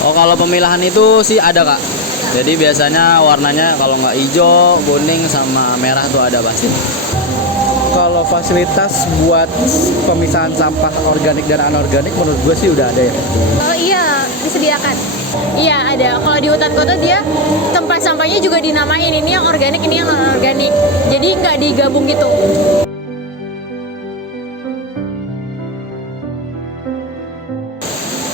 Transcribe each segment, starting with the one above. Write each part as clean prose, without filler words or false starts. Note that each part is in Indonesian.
Oh, kalau pemilahan itu sih ada, Kak. Jadi biasanya warnanya kalau nggak hijau, kuning sama merah tuh ada pasti. Kalau fasilitas buat pemisahan sampah organik dan anorganik menurut gue sih udah ada ya. Oh iya, disediakan. Iya ada. Kalau di hutan kota dia tempat sampahnya juga dinamain, ini yang organik, ini yang non organik. Jadi nggak digabung gitu.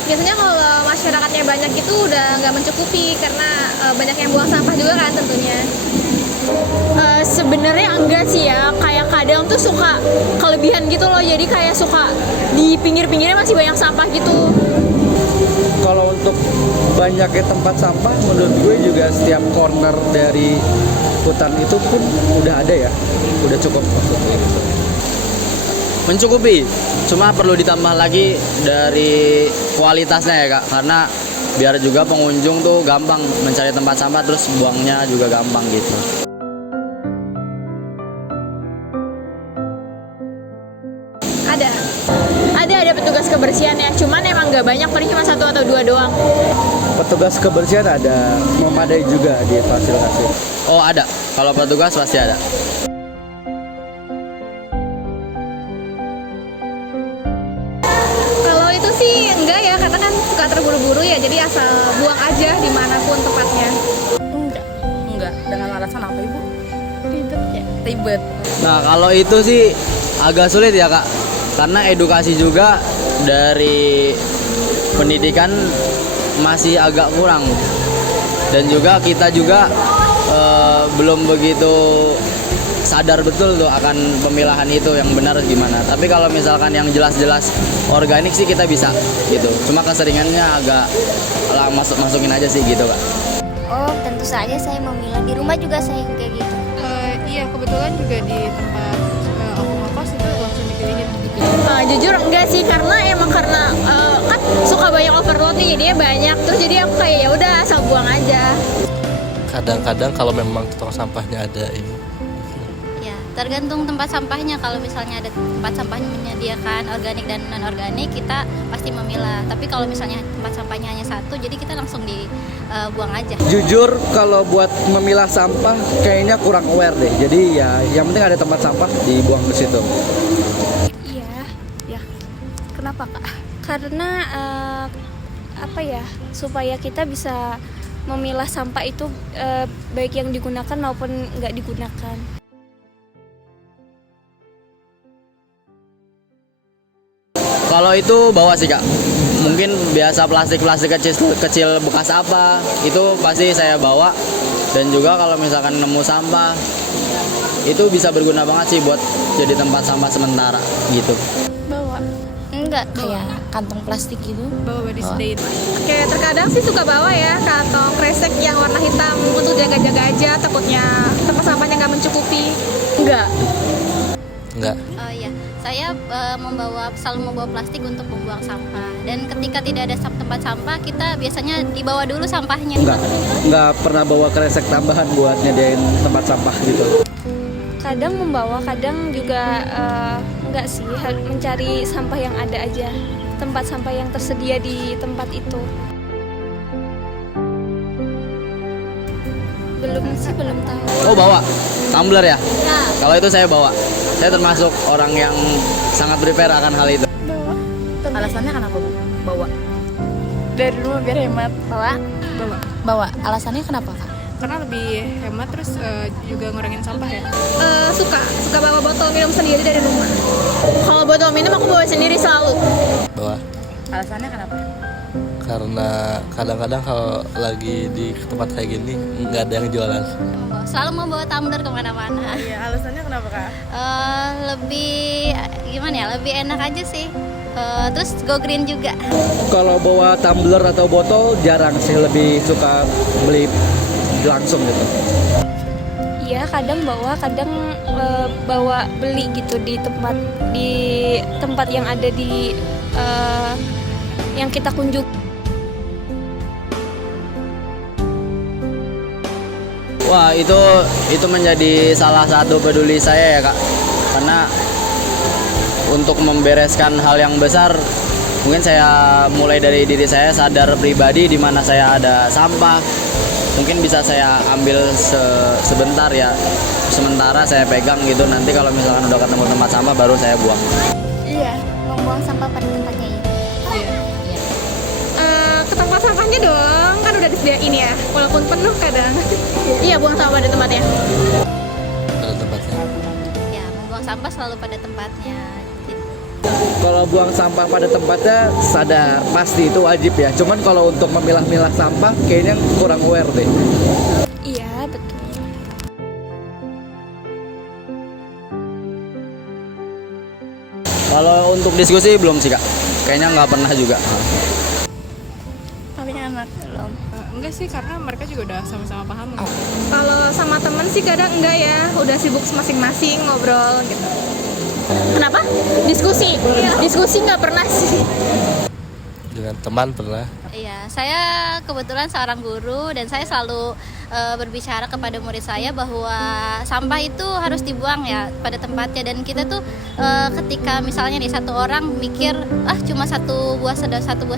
Biasanya kalau masyarakatnya banyak itu udah nggak mencukupi karena banyak yang buang sampah juga kan tentunya. Sebenarnya enggak sih ya, kayak kadang tuh suka kelebihan gitu loh, jadi kayak suka di pinggir-pinggirnya masih banyak sampah gitu. Kalau untuk banyaknya tempat sampah menurut gue juga setiap corner dari hutan itu pun udah ada ya, udah cukup maksudnya gitu. Mencukupi, cuma perlu ditambah lagi dari kualitasnya ya, Kak, karena biar juga pengunjung tuh gampang mencari tempat sampah, terus buangnya juga gampang gitu. Ada petugas kebersihan ya, cuman emang nggak banyak, paling cuma 1 atau 2 doang. Petugas kebersihan ada, memadai juga di fasilitasi. Oh ada, kalau petugas pasti ada. Kalau itu sih enggak ya, karena kan suka terburu-buru ya, jadi asal buang aja dimanapun tempatnya. Enggak. Dengan alasan apa, Ibu? Ribet ya. Ribet. Nah kalau itu sih agak sulit ya, Kak, karena edukasi juga dari pendidikan masih agak kurang, dan juga kita juga belum begitu sadar betul tuh akan pemilahan itu yang benar gimana. Tapi kalau misalkan yang jelas-jelas organik sih kita bisa gitu, cuma keseringannya agak masukin aja sih gitu, Kak. Oh, tentu saja saya memilah. Di rumah juga saya kayak gitu. Iya, kebetulan juga di tempat aku ngekos itu langsung dipilihin. Jujur enggak sih, karena kan suka banyak overload nih, jadinya banyak, terus jadi aku kayak ya udah asal buang aja. Kadang-kadang kalau memang tong sampahnya ada ini. Ya, tergantung tempat sampahnya. Kalau misalnya ada tempat sampahnya menyediakan organik dan non organik, kita pasti memilah. Tapi kalau misalnya tempat sampahnya hanya satu, jadi kita langsung dibuang aja. Jujur kalau buat memilah sampah kayaknya kurang aware deh. Jadi ya yang penting ada tempat sampah dibuang ke situ. Ya. Kenapa, Kak? Karena apa ya? Supaya kita bisa memilah sampah itu baik yang digunakan maupun nggak digunakan. Kalau itu bawa sih, Kak. Mungkin biasa plastik kecil bekas apa, itu pasti saya bawa. Dan juga kalau misalkan nemu sampah, itu bisa berguna banget sih buat jadi tempat sampah sementara gitu. Bawa Enggak, kayak kantong plastik gitu. body spray. Kayak terkadang sih suka bawa ya kantong kresek yang warna hitam untuk jaga-jaga aja, takutnya tempat sampahnya nggak mencukupi. Enggak. Oh iya, saya selalu membawa plastik untuk membuang sampah. Dan ketika tidak ada tempat sampah, kita biasanya dibawa dulu sampahnya. Nggak pernah bawa kresek tambahan buat nyediain tempat sampah gitu. Kadang membawa, kadang juga enggak sih, mencari sampah yang ada aja, tempat sampah yang tersedia di tempat itu. Belum tahu. Oh bawa tumbler ya? Kalau itu saya bawa. Saya termasuk orang yang sangat prepare akan hal itu. Alasannya kenapa, Bu? Bawa. Dari rumah biar hemat. Bawa. Alasannya kenapa, Kak? Karena lebih hemat, terus juga ngurangin sampah ya. Suka bawa botol minum sendiri dari rumah. Kalau botol minum aku bawa sendiri selalu. Bawa. Alasannya kenapa? Karena kadang-kadang kalau lagi di tempat kayak gini nggak ada yang jualan. Selalu membawa tumbler kemana-mana. Iya, alasannya kenapa, Kak? Lebih enak aja sih. Terus go green juga. Kalau bawa tumbler atau botol jarang sih, lebih suka beli langsung gitu. Iya, kadang bawa, kadang bawa beli gitu di tempat yang ada di yang kita kunjungi. Wah itu menjadi salah satu peduli saya ya, Kak, karena untuk membereskan hal yang besar Mungkin saya mulai dari diri saya sadar pribadi di mana saya ada sampah. Mungkin bisa saya ambil sebentar ya. Sementara saya pegang gitu, nanti kalau misalkan udah ketemu tempat sampah baru saya buang. Iya, membuang sampah pada tempatnya ya. Ke tempat sampahnya dong, kan udah disediain ya, walaupun penuh kadang. Iya, buang sampah pada tempatnya. pada tempatnya. Ya, membuang sampah selalu pada tempatnya. Kalau buang sampah pada tempatnya sadar pasti itu wajib ya. Cuman kalau untuk memilah-milah sampah kayaknya kurang aware deh. Iya, betul. Kalau untuk diskusi belum sih Kak. Kayaknya nggak pernah juga. Punya anak belum. Enggak sih, karena mereka juga udah sama-sama paham. Oh. Kalau sama temen sih kadang enggak ya, udah sibuk masing-masing ngobrol gitu. Kenapa? Diskusi nggak pernah sih. Dengan teman pernah. Iya, saya kebetulan seorang guru dan saya selalu berbicara kepada murid saya bahwa sampah itu harus dibuang ya pada tempatnya, dan kita tuh ketika misalnya nih satu orang mikir cuma satu buah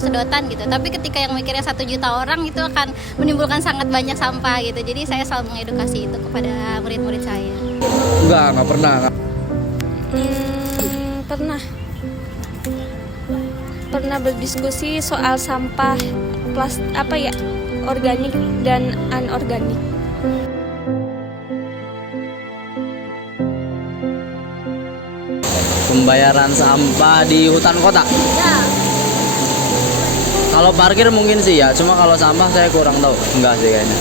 sedotan gitu, tapi ketika yang mikirnya 1 juta orang itu akan menimbulkan sangat banyak sampah gitu. Jadi saya selalu mengedukasi itu kepada murid-murid saya. Nggak pernah. Pernah berdiskusi soal sampah organik dan anorganik. Pembayaran sampah di hutan kota. Kalau parkir mungkin sih ya, cuma kalau sampah saya kurang tahu. Enggak sih kayaknya.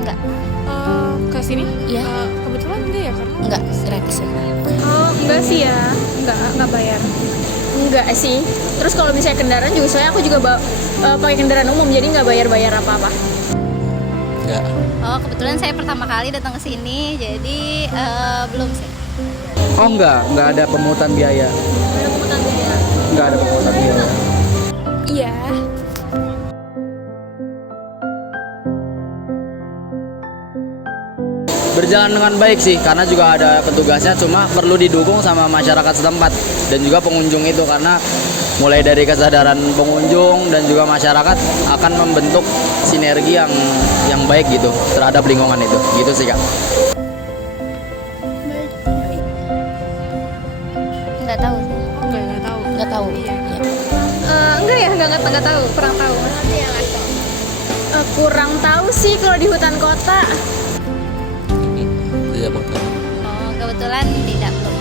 Enggak. Ke sini? Iya. Kebetulan enggak ya, karena Enggak, gratis ya. Oh, enggak sih ya, enggak bayar. Enggak sih. Terus kalau misalnya kendaraan juga, soalnya aku juga pakai kendaraan umum, jadi nggak bayar apa-apa. Enggak. Oh, kebetulan saya pertama kali datang ke sini, jadi belum sih. Oh nggak ada pemungutan biaya. Nggak ada pemungutan biaya. Iya. Berjalan dengan baik sih, karena juga ada petugasnya, cuma perlu didukung sama masyarakat setempat dan juga pengunjung itu, karena mulai dari kesadaran pengunjung dan juga masyarakat akan membentuk sinergi yang baik gitu terhadap lingkungan itu. Gitu sih Kak. Nggak tahu. enggak tahu. Enggak tahu. Iya. Iya. Enggak ya, enggak tahu, kurang tahu. Kurang tahu sih kalau di hutan kota. Iya betul. Oh, kebetulan tidak belum.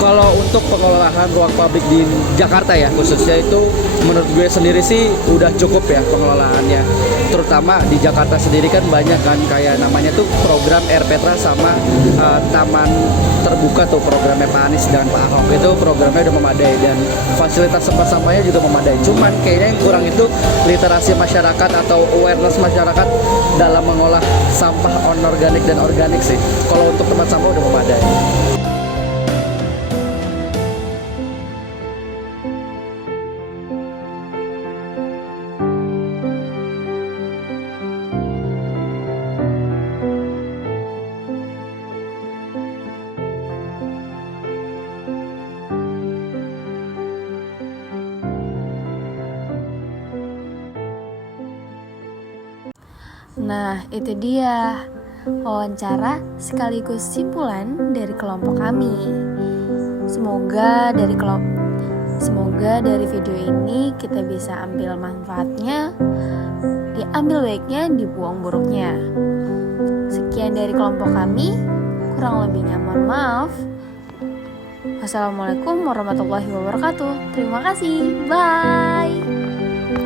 Kalau untuk pengelolaan ruang publik di Jakarta ya khususnya itu menurut gue sendiri sih udah cukup ya pengelolaannya. Terutama di Jakarta sendiri kan banyak kan kayak namanya tuh program RPTRA sama taman terbuka tuh programnya Pak Anies dan Pak Ahok, itu programnya udah memadai dan fasilitas tempat sampahnya juga memadai. Cuman kayaknya yang kurang itu literasi masyarakat atau awareness masyarakat dalam mengolah sampah anorganik dan organik sih. Kalau untuk tempat sampah udah memadai. Nah, itu dia wawancara sekaligus simpulan dari kelompok kami. Semoga dari video ini kita bisa ambil manfaatnya, diambil baiknya, dibuang buruknya. Sekian dari kelompok kami, kurang lebihnya mohon maaf. Wassalamualaikum warahmatullahi wabarakatuh. Terima kasih. Bye.